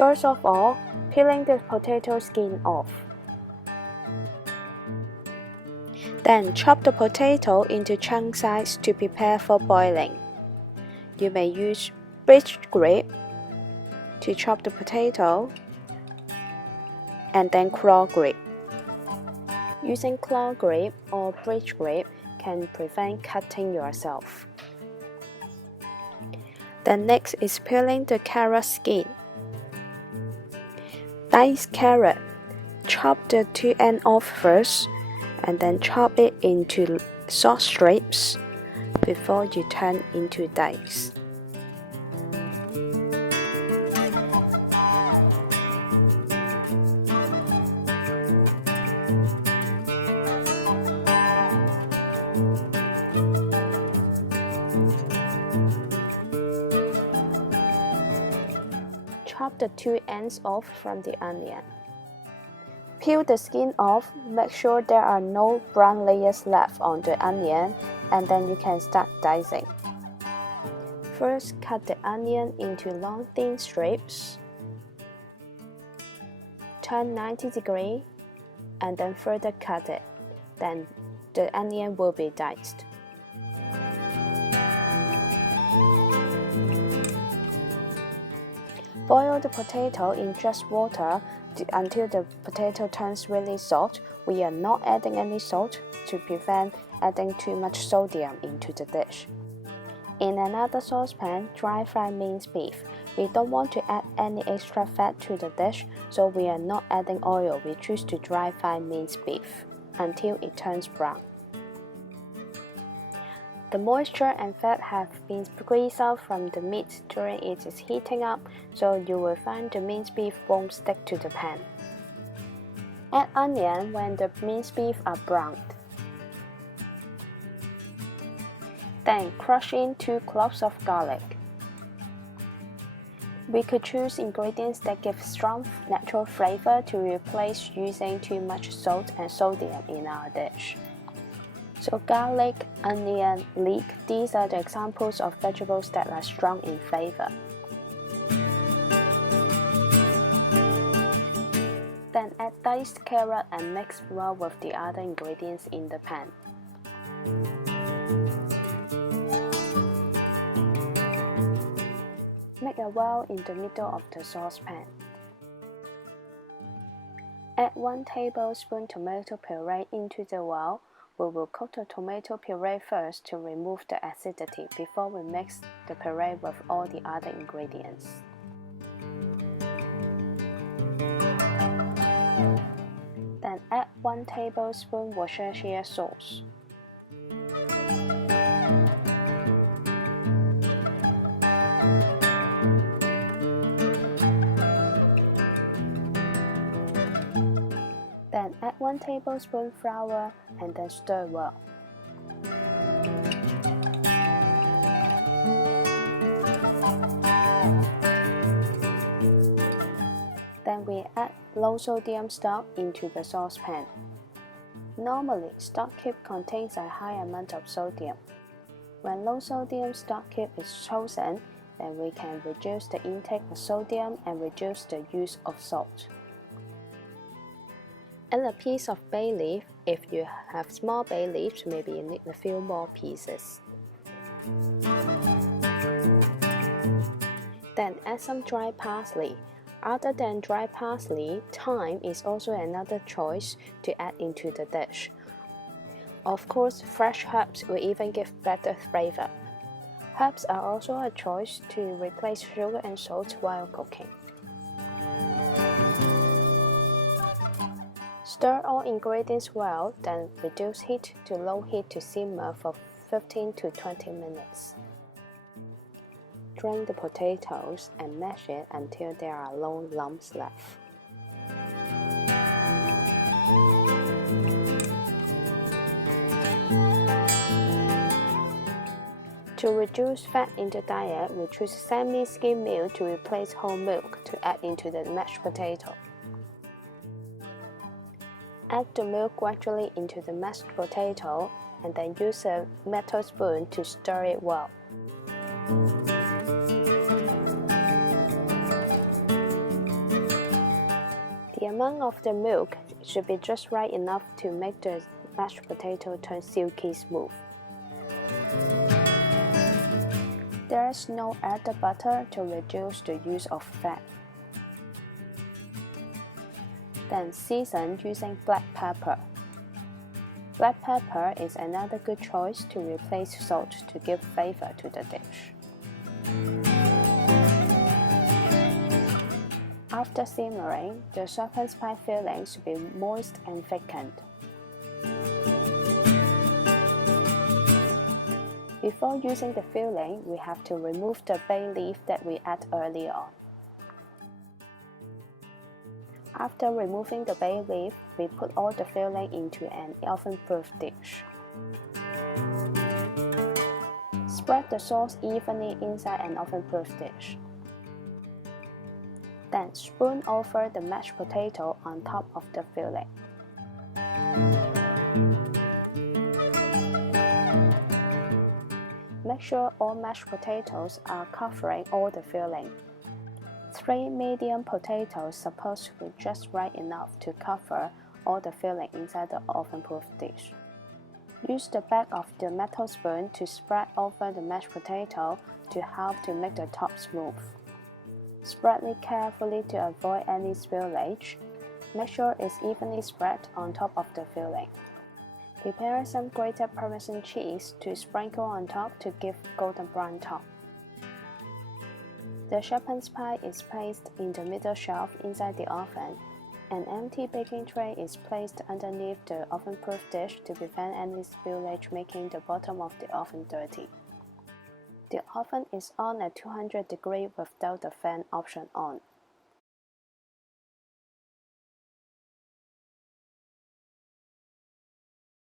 First of all, peeling the potato skin off. Then chop the potato into chunk size to prepare for boiling. You may use bridge grip to chop the potato, and then claw grip. Using claw grip or bridge grip can prevent cutting yourself. Then next is peeling the carrot skin. Dice carrot. Chop the two ends off first, and then chop it into short strips before you turn into dice. Chop the two ends off from the onion. Peel the skin off, make sure there are no brown layers left on the onion, and then you can start dicing. First, cut the onion into long thin strips. Turn 90 degrees, and then further cut it. Then the onion will be diced. Boil the potato in just water until the potato turns really soft. We are not adding any salt to prevent adding too much sodium into the dish. In another saucepan, dry fry minced beef. We don't want to add any extra fat to the dish, so we are not adding oil. We choose to dry fry minced beef until it turns brown. The moisture and fat have been squeezed out from the meat during it is heating up, so you will find the minced beef won't stick to the pan. Add onion when the minced beef are browned. Then crush in 2 cloves of garlic. We could choose ingredients that give strong natural flavor to replace using too much salt and sodium in our dish. So garlic, onion, leek, these are the examples of vegetables that are strong in flavor. Then add diced carrot and mix well with the other ingredients in the pan. Make a well in the middle of the saucepan. Add 1 tablespoon tomato puree into the well. We will cook the tomato puree first to remove the acidity before we mix the puree with all the other ingredients. Then add 1 tablespoon Worcestershire sauce. Then add 1 tablespoon flour and then stir well. Then we add low sodium stock into the saucepan. Normally, stock cube contains a high amount of sodium. When low sodium stock cube is chosen, then we can reduce the intake of sodium and reduce the use of salt. Add a piece of bay leaf. If you have small bay leaves, maybe you need a few more pieces. Then add some dry parsley. Other than dry parsley, thyme is also another choice to add into the dish. Of course, fresh herbs will even give better flavor. Herbs are also a choice to replace sugar and salt while cooking. Stir all ingredients well, then reduce heat to low heat to simmer for 15 to 20 minutes. Drain the potatoes and mash it until there are no lumps left. To reduce fat in the diet, we choose semi-skim milk to replace whole milk to add into the mashed potato. Add the milk gradually into the mashed potato and then use a metal spoon to stir it well. The amount of the milk should be just right enough to make the mashed potato turn silky smooth. There is no added butter to reduce the use of fat. Then season using black pepper. Black pepper is another good choice to replace salt to give flavor to the dish. After simmering, the shepherd's pie filling should be moist and thickened. Before using the filling, we have to remove the bay leaf that we added earlier on. After removing the bay leaf, we put all the filling into an oven-proof dish. Spread the sauce evenly inside an oven-proof dish. Then spoon over the mashed potato on top of the filling. Make sure all mashed potatoes are covering all the filling. 3 medium potatoes supposed to be just right enough to cover all the filling inside the oven-proof dish. Use the back of the metal spoon to spread over the mashed potato to help to make the top smooth. Spread it carefully to avoid any spillage. Make sure it's evenly spread on top of the filling. Prepare some grated Parmesan cheese to sprinkle on top to give golden brown top. The shepherd's pie is placed in the middle shelf inside the oven. An empty baking tray is placed underneath the oven-proof dish to prevent any spillage making the bottom of the oven dirty. The oven is on at 200 degrees without the fan option on.